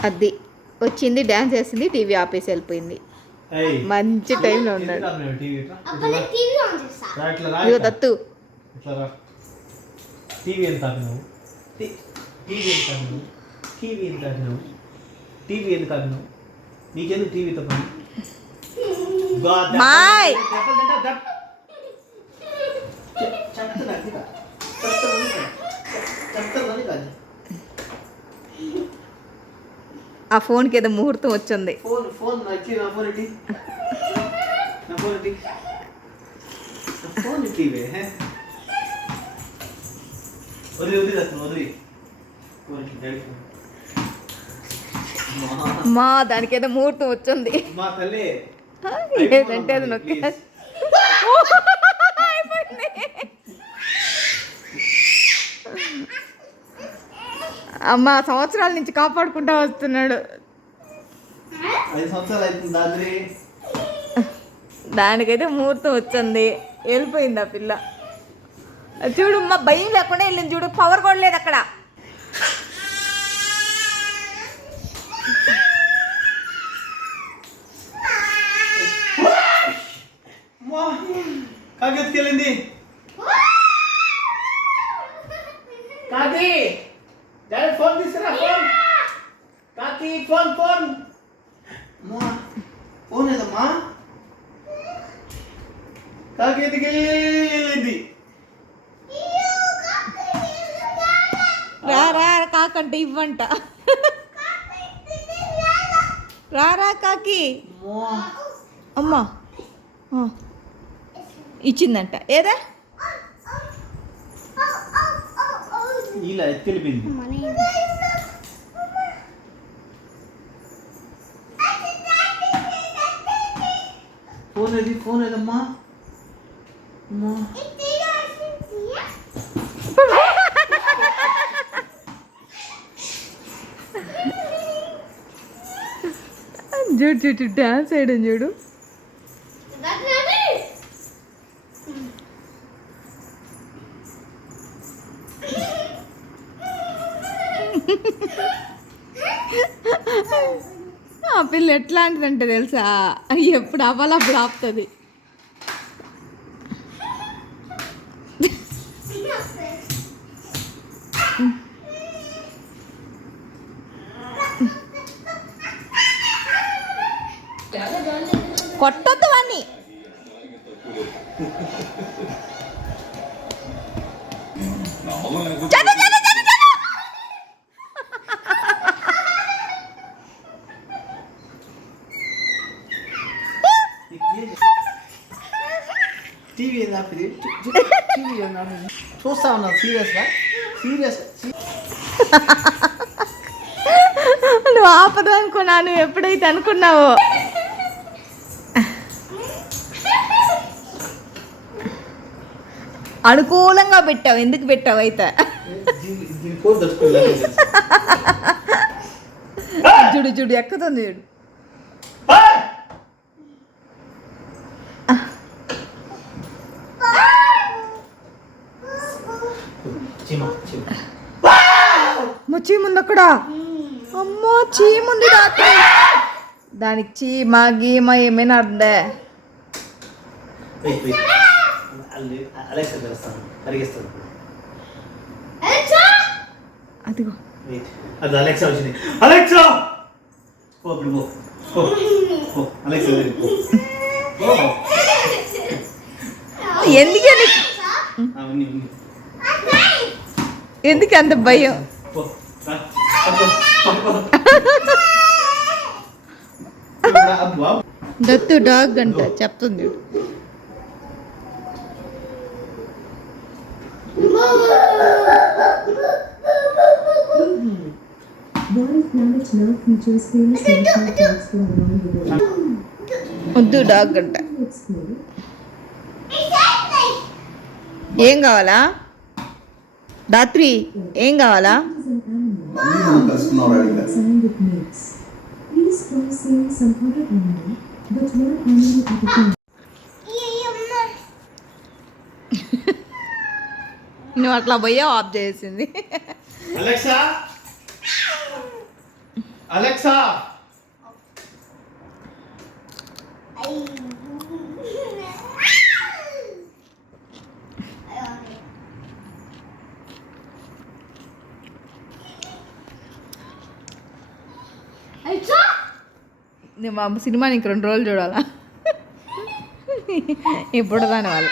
అది వచ్చింది డ్యాన్స్ చేసింది టీవీ ఆపేసి వెళ్ళిపోయింది ఏయ్, మంచి టైంలో ఉన్నాడు ఇదిగో ఇట్లా. దత్తు ఇట్లా రా. టీవీ ఎంత ఆపినావు టీ- టీవీ ఎంత ఆపినావు టీవీ ఎంత ఆపినావు టీవీ ఎందుకు ఆపినావు నీకెందుకు టీవీతో పని గా, దెబ్బ- మాయ్. దెబ్బ తింటా, దెబ్బ. చె- చెప్తున్నా, అది కాదు. చెప్తున్నా, అది కాదు. చెప్తున్నా, అది కాదు. ఆ ఫోన్కి ఏదో ముహూర్తం వచ్చింది ఫోన్ ఫోన్ నా ఇచ్చి నా ఫోన్ ఇటీ నా ఫోన్ ఇటీ నా ఫోన్ ఇటీవే వదిలి వదిలి అతను వదిలి ఫోన్ ఇట్లా డాడీ ఫోన్. మా- మా దానికి ఏదో ముహూర్తం వచ్చింది. ఏదంటే అది నొక్కే Please. అమ్మ సంవత్సరాల నుంచి కాపాడుకుంటా వస్తున్నాడు. దానికైతే ముహూర్తం వచ్చింది. వెళ్ళిపోయింది ఆ పిల్ల. చూడు మా భయం లేకుండా వెళ్ళింది చూడు పవర్ కూడా లేదు అక్కడ. కాకి కాకి ఫోన్ ఫోన్ అమ్మా ఫోన్ ఏదమ్మా కాకి ఎత్తుకెళ్ళింది రా రా కాకంటే ఇవ్వంట. రా రా కాకి. అమ్మా. ఇచ్చిందంట. ఏదా? ఇలా ఎత్తుకెళ్ళిపోయింది ఫోన్ ఏది ఫోన్ ఏదమ్మా అమ్మా చూడు చూడు డాన్స్ వేయడం చూడు ఆ పిల్ల ఎట్లాంటిదంటే తెలుసా? ఎప్పుడు అవ్వాలి అప్పుడు ఆపుతుంది. కొట్టొద్దు వాణ్ణి. చదువు టీవీ ఏంది ఆపిది? టీవీ చూస్తా సీరియస్గా సీరియస్ నువ్వు ఆపదు అనుకున్నాను ఎప్పుడైతే అనుకున్నావో. అనుకూలంగా పెట్టావు ఎందుకు పెట్టావు అయితే? చూడు చూడు ఎక్కుతుంది చూడు చీమ చీమ అమ్మ చీముంది అక్కడ అమ్మో చీముంది రాత్రి. దానికి చీమ గీమ ఏమైనా కరిగిస్తాను అదిగో. వెయిట్ అది అలెక్సా వచ్చింది. అలెక్సా! పో ఇప్పుడు పో. పో పో. అలెక్సా దగ్గరికి పో. పో. ఎందుకే నీకు ఆ, ఉన్ని ఉన్ని ఎందుకు అంత భయం? దత్తు డాగ్ అంట చెప్తుంది. వద్దు డాగ్ అంట. ఏం కావాలా? రాత్రి ఏం కావాలా? నువ్వు అట్లా పోయా ఆఫ్ చేసింది. అలెక్సా? అలెక్సా? మా సినిమాని ఇంక రెండు రోజులు చూడాలా? ఇప్పుడు దాని వాళ్ళు.